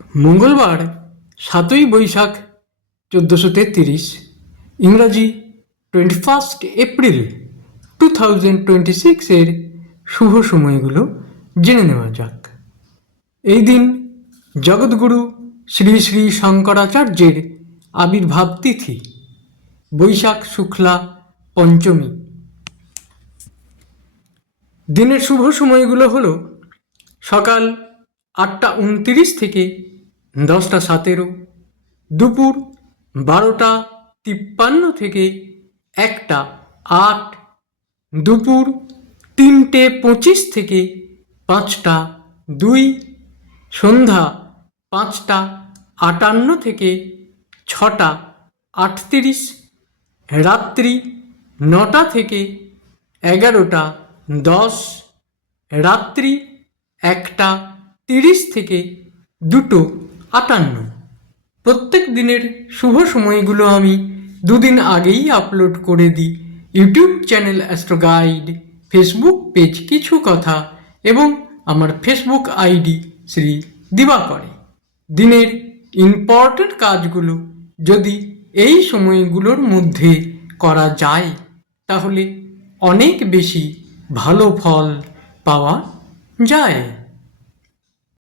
মঙ্গলবার 7ই বৈশাখ 1433, ইংরাজি 21 এপ্রিল 2026 এর শুভ সময়গুলো জেনে নেওয়া যাক। এই দিন জগৎগুরু শ্রী শ্রী শঙ্করাচার্যের আবির্ভাব তিথি, বৈশাখ শুক্লা পঞ্চমী। দিনের শুভ সময়গুলো হলো সকাল 8টা 29 থেকে 10টা 17, দুপুর 12টা 53 থেকে 1টা 8, দুপুর 3টে 25 থেকে 5টা 2, সন্ধ্যা 5টা 58 থেকে 6টা 38, রাত্রি 9টা থেকে 11টা 10, রাত্রি 1টা 30 থেকে 2টো 58। প্রত্যেক দিনের শুভ সময়গুলো আমি দুদিন আগেই আপলোড করে দিই YouTube channel astro guide, Facebook page কিছু কথা এবং আমার ফেসবুক আইডি শ্রী দিবাকরে। দিনের ইম্পর্ট্যান্ট কাজগুলো যদি এই সময়গুলোর মধ্যে করা যায় তাহলে অনেক বেশি ভালো ফল পাওয়া যায়।